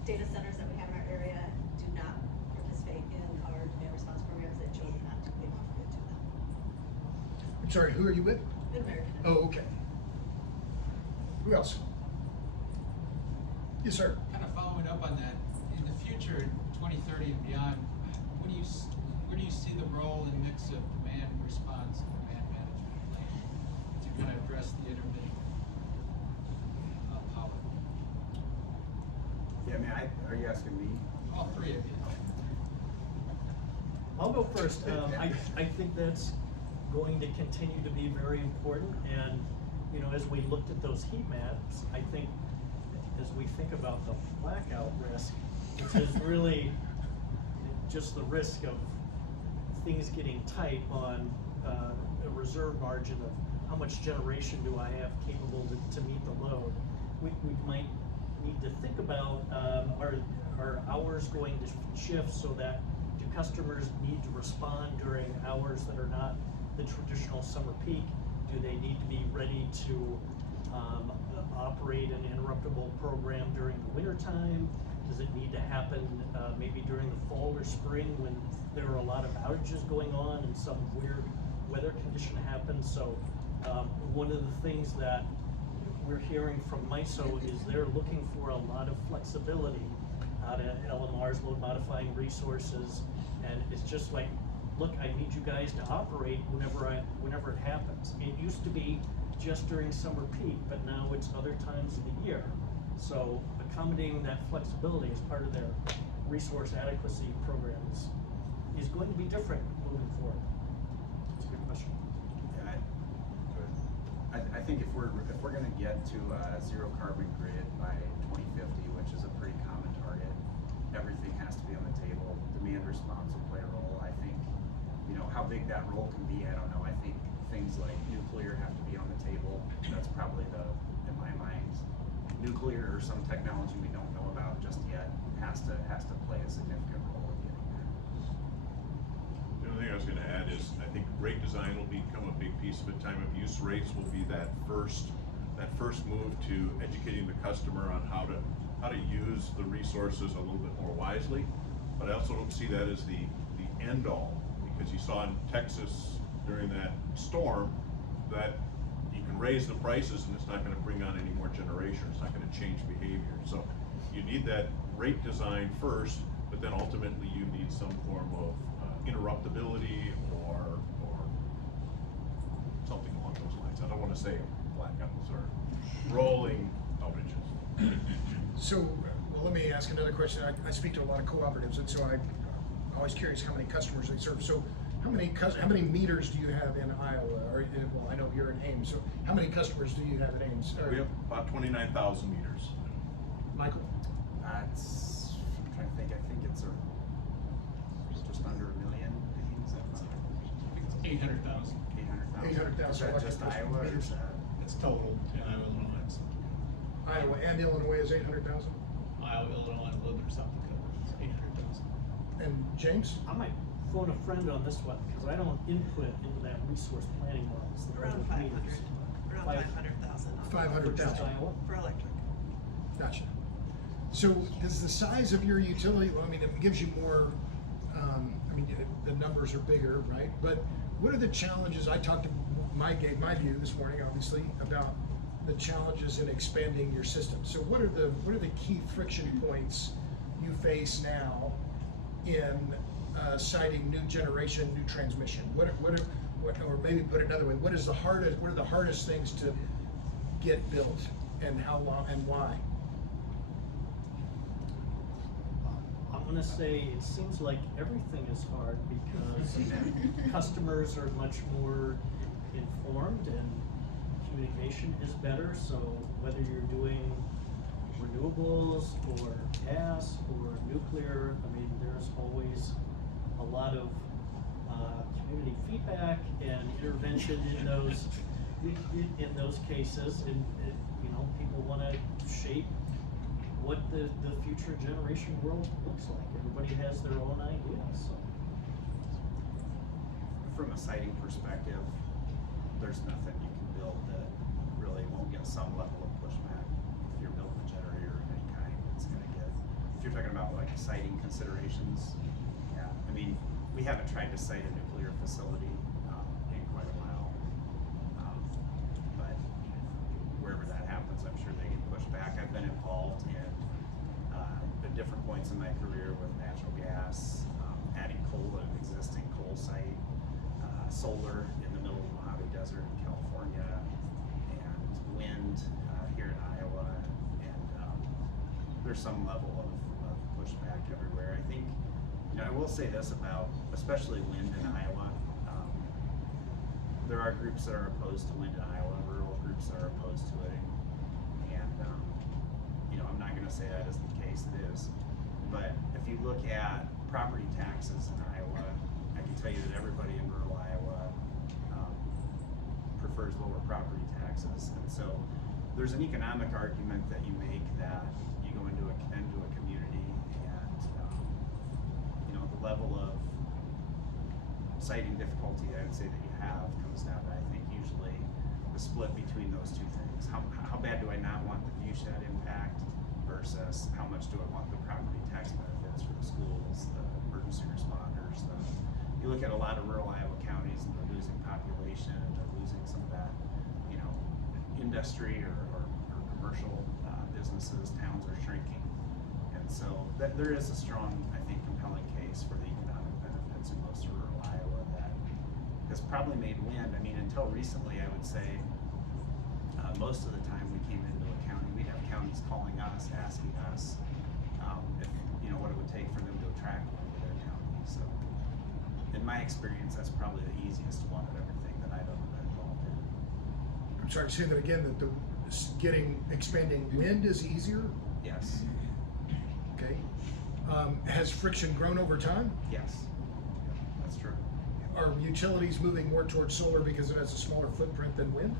data centers that we have in our area do not participate in our demand response programs. They chose not to pay for it to them. I'm sorry, who are you with? MidAmerican Energy. Oh, okay. Who else? Yes, sir. Kind of following up on that, in the future, in 2030 and beyond, where do you see the role and mix of demand response and demand management playing to kind of address the intermittent power? Yeah, I mean, are you asking me? All three of you. I'll go first. I think that's going to continue to be very important, and you know, as we looked at those heat maps, I think as we think about the blackout risk, which is really just the risk of things getting tight on a reserve margin of how much generation do I have capable to meet the load. We might need to think about are hours going to shift so that do customers need to respond during hours that are not the traditional summer peak? Do they need to be ready to operate an interruptible program during the winter time? Does it need to happen maybe during the fall or spring when there are a lot of outages going on and some weird weather condition happens? So one of the things that we're hearing from MISO is they're looking for a lot of flexibility out of LMRs, load modifying resources, and it's just like, look, I need you guys to operate whenever it happens. It used to be just during summer peak, but now it's other times of the year. So accommodating that flexibility as part of their resource adequacy programs is going to be different moving forward. That's a good question. Yeah, I think if we're going to get to a zero carbon grid by 2050, which is a pretty common target, everything has to be on the table. Demand response will play a role. I think, you know, how big that role can be, I don't know. I think things like nuclear have to be on the table. That's probably in my mind, nuclear or some technology we don't know about just yet has to play a significant role in getting there. The only thing I was going to add is I think rate design will become a big piece of it. Time of use rates will be that first move to educating the customer on how to use the resources a little bit more wisely. But I also don't see that as the end all, because you saw in Texas during that storm that you can raise the prices and it's not going to bring on any more generation. It's not going to change behavior. So you need that rate design first, but then ultimately you need some form of interruptibility or something along those lines. I don't want to say blackouts or rolling outages. So, well, let me ask another question. I speak to a lot of cooperatives, and so I'm always curious how many customers they serve. So, how many meters do you have in Iowa? Or well, I know you're in Ames. So, how many customers do you have in Ames? We have about 29,000 meters. Michael? I'm trying to think. I think it's just under 1 million. Is that about 800,000. 800,000. Is that just Iowa or is that? It's total in Iowa, Illinois. Iowa and Illinois is 800,000. Iowa, Illinois, and a little bit of South Dakota. It's 800,000. And James? I might phone a friend on this one because I don't input into that resource planning models. Around 500. Around 500,000. 500,000. Iowa. For electric. Gotcha. So does the size of your utility, well, I mean, it gives you more, I mean, the numbers are bigger, right? But what are the challenges? I talked to gave my view this morning, obviously, about the challenges in expanding your system. So what are the key friction points you face now in siting new generation, new transmission? What or maybe put it another way, what are the hardest things to get built, and how long and why? I'm gonna say it seems like everything is hard because customers are much more informed and communication is better. So whether you're doing renewables or gas or nuclear, I mean, there's always a lot of community feedback and intervention in those cases, and you know, people want to shape what the future generation world looks like. Everybody has their own ideas, so. From a siting perspective, there's nothing you can build that really won't get some level of pushback. If you're building a generator of any kind, it's gonna get, if you're talking about like siting considerations, yeah, I mean, we haven't tried to site a nuclear facility in quite a while. But wherever that happens, I'm sure they get pushed back. I've been involved in at different points in my career with natural gas, adding coal to an existing coal site, solar in the middle of the Mojave Desert in California, and wind here in Iowa, and there's some level of pushback everywhere. I think, you know, I will say this about especially wind in Iowa. There are groups that are opposed to wind in Iowa, rural groups that are opposed to it, and you know, I'm not going to say that isn't the case. It is, but if you look at property taxes in Iowa, I can tell you that everybody in rural Iowa prefers lower property taxes, and so there's an economic argument that you make that you go into a community, and you know, the level of siting difficulty I would say that you have comes down to, I think, usually the split between those two things. How bad do I not want the view shed impact versus how much do I want the property tax benefits for the schools, the emergency responders. You look at a lot of rural Iowa counties and they're losing population, and they're losing some of that, you know, industry or commercial businesses. Towns are shrinking, and so there is a strong, I think, compelling case for the economic benefits in most of rural Iowa that has probably made wind. I mean, until recently, I would say most of the time we came into a county, we'd have counties calling us, asking us if, you know, what it would take for them to attract wind to their county. So in my experience, that's probably the easiest one of everything that I've ever been involved in. I'm sorry to say that again, that expanding wind is easier? Yes. Okay. Has friction grown over time? Yes. That's true. Are utilities moving more towards solar because it has a smaller footprint than wind?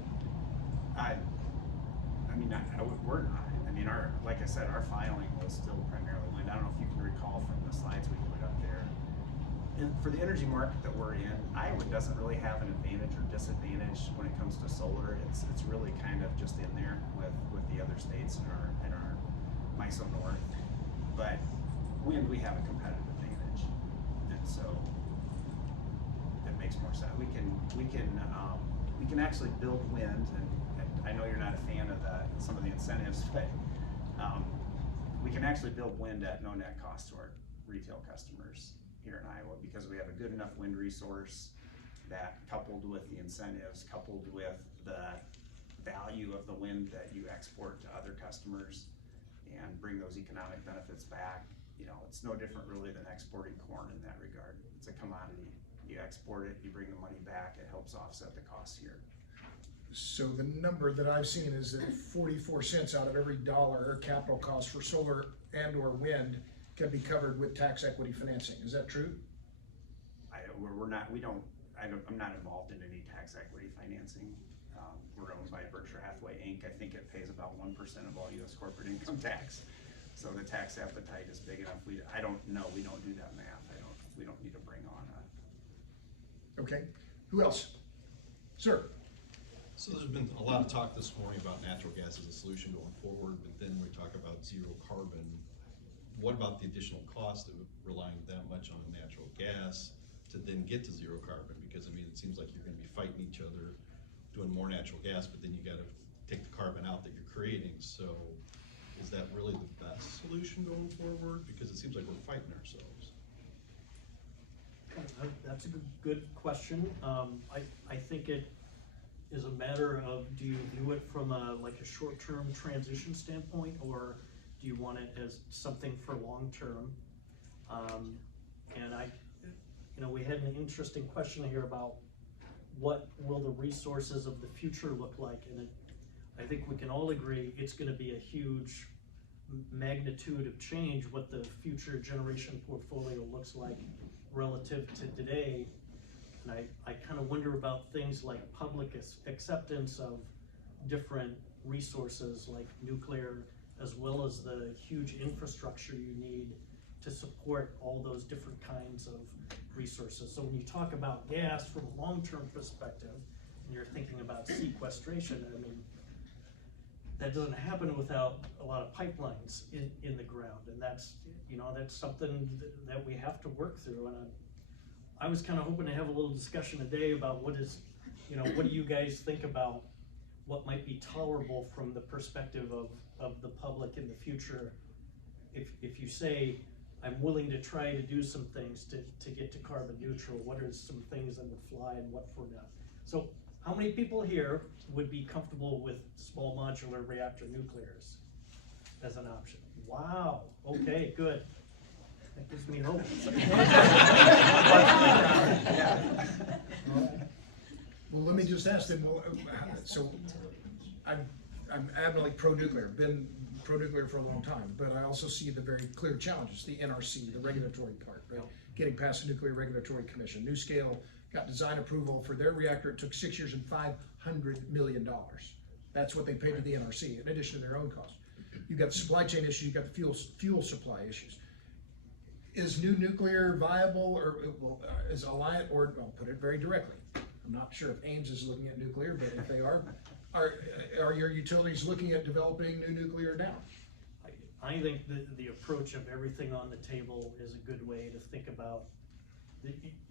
We're not. I mean, like I said, our filing was still primarily wind. I don't know if you can recall from the slides we put up there. For the energy market that we're in, Iowa doesn't really have an advantage or disadvantage when it comes to solar. It's really kind of just in there with the other states in our MISO North. But wind, we have a competitive advantage, and so it makes more sense. We can actually build wind, and I know you're not a fan of some of the incentives, but we can actually build wind at no net cost to our retail customers here in Iowa, because we have a good enough wind resource that, coupled with the incentives, coupled with the value of the wind that you export to other customers and bring those economic benefits back, you know, it's no different really than exporting corn in that regard. It's a commodity. You export it, you bring the money back, it helps offset the costs here. So the number that I've seen is that 44 cents out of every dollar capital cost for solar and or wind can be covered with tax equity financing. Is that true? I'm not involved in any tax equity financing. We're owned by Berkshire Hathaway Inc. I think it pays about 1% of all U.S. corporate income tax. So the tax appetite is big enough. I don't know. We don't do that math. We don't need to bring on a. Okay. Who else? Sir. So there's been a lot of talk this morning about natural gas as a solution going forward, but then we talk about zero carbon. What about the additional cost of relying that much on natural gas to then get to zero carbon? Because I mean, it seems like you're going to be fighting each other, doing more natural gas, but then you got to take the carbon out that you're creating. So is that really the best solution going forward? Because it seems like we're fighting ourselves. That's a good question. I think it is a matter of, do you view it from a short-term transition standpoint, or do you want it as something for long-term? And we had an interesting question here about what will the resources of the future look like, and I think we can all agree it's going to be a huge magnitude of change what the future generation portfolio looks like relative to today. And I kind of wonder about things like public acceptance of different resources like nuclear, as well as the huge infrastructure you need to support all those different kinds of resources. So when you talk about gas from a long-term perspective, and you're thinking about sequestration, I mean, that doesn't happen without a lot of pipelines in the ground, and that's, you know, that's something that we have to work through. And I was kind of hoping to have a little discussion today about what is, you know, what do you guys think about what might be tolerable from the perspective of the public in the future? If you say, I'm willing to try to do some things to get to carbon neutral, what are some things that would fly and what for not? So how many people here would be comfortable with small modular reactor nuclears as an option? Wow, okay, good. That gives me hope. Well, let me just ask them, well, so I'm adamantly pro-nuclear, been pro-nuclear for a long time, but I also see the very clear challenges, the NRC, the regulatory part, right? Getting past the Nuclear Regulatory Commission. NuScale got design approval for their reactor. It took 6 years and $500 million. That's what they paid to the NRC, in addition to their own costs. You've got the supply chain issues, you've got the fuel supply issues. Is new nuclear viable, or is Alliant, or I'll put it very directly, I'm not sure if Ames is looking at nuclear, but if they are your utilities looking at developing new nuclear now? I think the approach of everything on the table is a good way to think about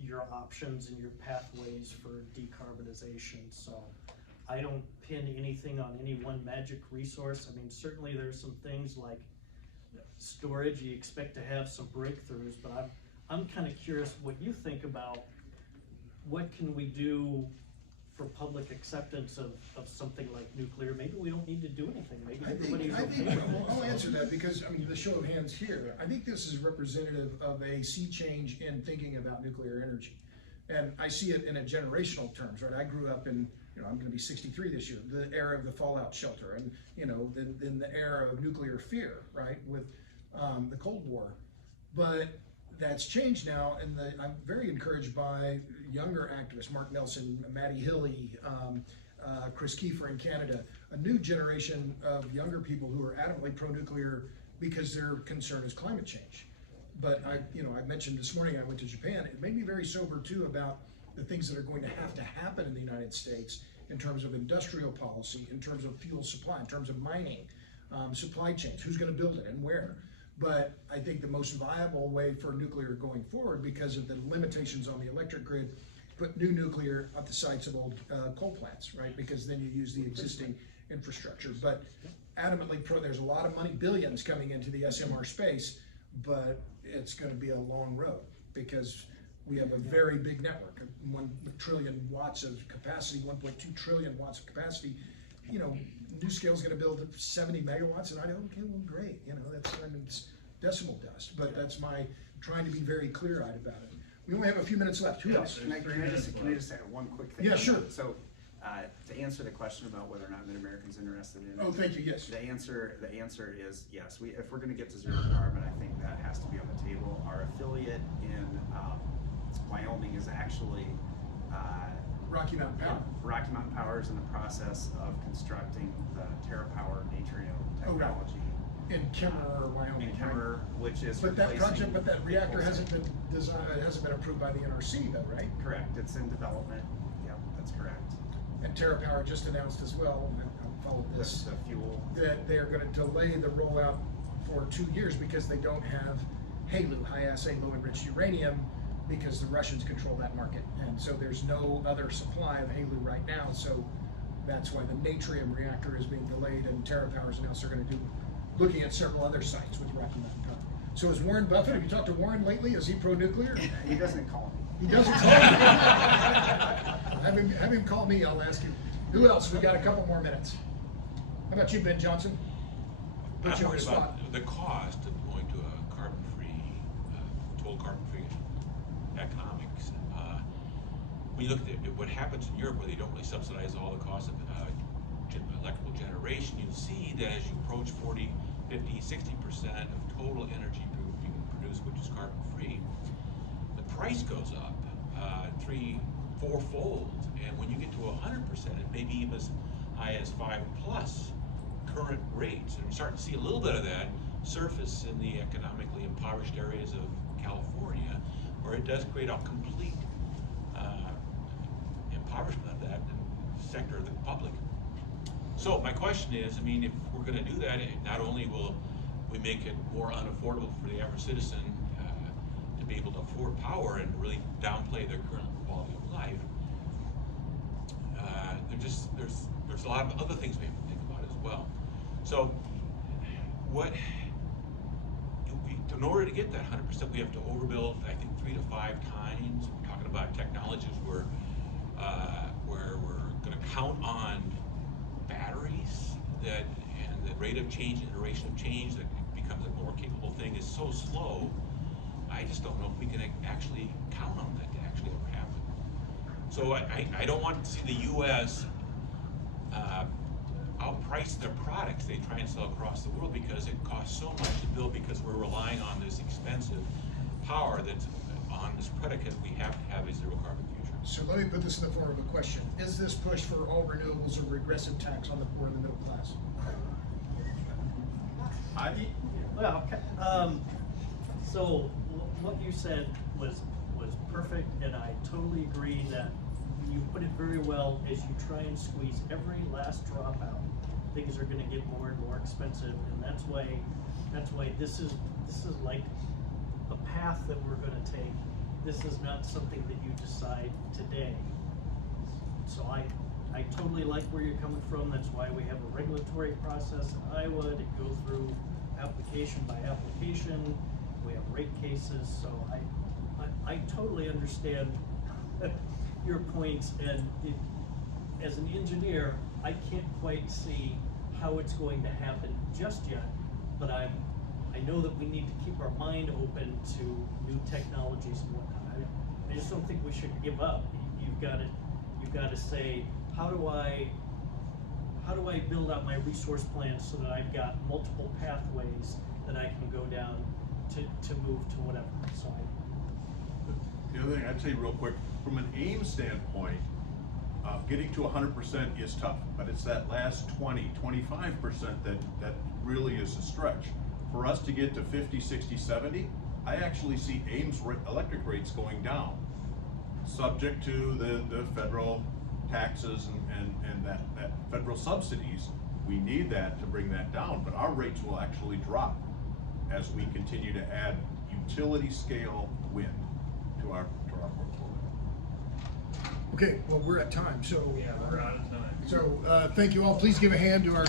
your options and your pathways for decarbonization. So I don't pin anything on any one magic resource. I mean, certainly there's some things like storage, you expect to have some breakthroughs, but I'm kind of curious what you think about what can we do for public acceptance of something like nuclear. Maybe we don't need to do anything. Maybe everybody's okay. I'll answer that, because I mean, the show of hands here, I think this is representative of a sea change in thinking about nuclear energy. And I see it in a generational terms, right? I grew up in, you know, I'm gonna be 63 this year, the era of the fallout shelter, and, you know, then the era of nuclear fear, right? With the Cold War. But that's changed now, and I'm very encouraged by younger activists, Mark Nelson, Matty Hilly, Chris Kiefer in Canada, a new generation of younger people who are adamantly pro-nuclear because their concern is climate change. But I mentioned this morning I went to Japan. It made me very sober too about the things that are going to have to happen in the United States in terms of industrial policy, in terms of fuel supply, in terms of mining, supply chains, who's going to build it and where. But I think the most viable way for nuclear going forward, because of the limitations on the electric grid, put new nuclear at the sites of old coal plants, right? Because then you use the existing infrastructure. But adamantly there's a lot of money, billions coming into the SMR space, but it's going to be a long road because we have a very big network, 1 trillion watts of capacity, 1.2 trillion watts of capacity. You know, NuScale's going to build 70 megawatts, and I go, okay, well, great. You know, it's decimal dust, but that's my trying to be very clear-eyed about it. We only have a few minutes left. Who else? Can I just add one quick thing? Yeah, sure. So, to answer the question about whether or not MidAmerican's interested in it. Oh, thank you, yes. The answer is yes. If we're gonna get to zero carbon, I think that has to be on the table. Our affiliate in Wyoming is actually Rocky Mountain Power. Rocky Mountain Power is in the process of constructing the TerraPower Natrium technology. In Kemmerer, Wyoming. In Kemmerer, which is But that project, but that reactor Niccolls. hasn't been designed, it hasn't been approved by the NRC though, right? Correct, it's in development. Yep, that's correct. And TerraPower just announced as well, and I followed this, The fuel. that they're gonna delay the rollout for 2 years because they don't have HALEU, high assay low enriched uranium, because the Russians control that market. And so there's no other supply of HALEU right now, so that's why the Natrium reactor is being delayed, and TerraPower's announced they're gonna do, looking at several other sites with Rocky Mountain Power. So is Warren Buffett, have you talked to Warren lately? Is he pro-nuclear? He doesn't call me. He doesn't call me. Have him call me, I'll ask him. Who else? We got a couple more minutes. How about you, Ben Johnson? Put you on the spot. The cost of going to a carbon-free, total carbon-free economics. When you look at what happens in Europe, where they don't really subsidize all the costs of electrical generation, you see that as you approach 40, 50, 60% of total energy being produced, which is carbon-free, the price goes up. 3 fourfold. And when you get to 100%, it may be even as high as 5+ current rates. And we're starting to see a little bit of that surface in the economically impoverished areas of California, where it does create a complete impoverishment of that sector of the public. So my question is, I mean, if we're going to do that, not only will we make it more unaffordable for the average citizen to be able to afford power and really downplay their current quality of life, there's a lot of other things we have to think about as well. So in order to get that 100%, we have to overbuild, I think, 3 to 5 times. We're talking about technologies where we're going to count on batteries and the rate of change, iteration of change that becomes a more capable thing is so slow. I just don't know if we can actually count on that to actually ever happen. So I don't want to see the U.S. outprice their products they try and sell across the world, because it costs so much to build, because we're relying on this expensive power that's on this predicate we have to have a zero carbon future. So let me put this in the form of a question. Is this push for all renewables a regressive tax on the poor and the middle class? Well, so what you said was perfect, and I totally agree that you put it very well. As you try and squeeze every last drop out, things are going to get more and more expensive, and that's why this is like a path that we're going to take. This is not something that you decide today. So I totally like where you're coming from. That's why we have a regulatory process in Iowa to go through application by application. We have rate cases, so I totally understand your points, and as an engineer, I can't quite see how it's going to happen just yet, but I know that we need to keep our mind open to new technologies and whatnot. I just don't think we should give up. You've got to say, how do I build out my resource plan so that I've got multiple pathways that I can go down to move to whatever. So the other thing I'd say real quick, from an Ames standpoint, getting to 100% is tough, but it's that last 20, 25% that really is a stretch. For us to get to 50, 60, 70, I actually see Ames electric rates going down, subject to the federal taxes and that federal subsidies. We need that to bring that down, but our rates will actually drop as we continue to add utility scale wind to our portfolio. Okay, well, we're at time, so. Yeah, we're out of time. So thank you all. Please give a hand to our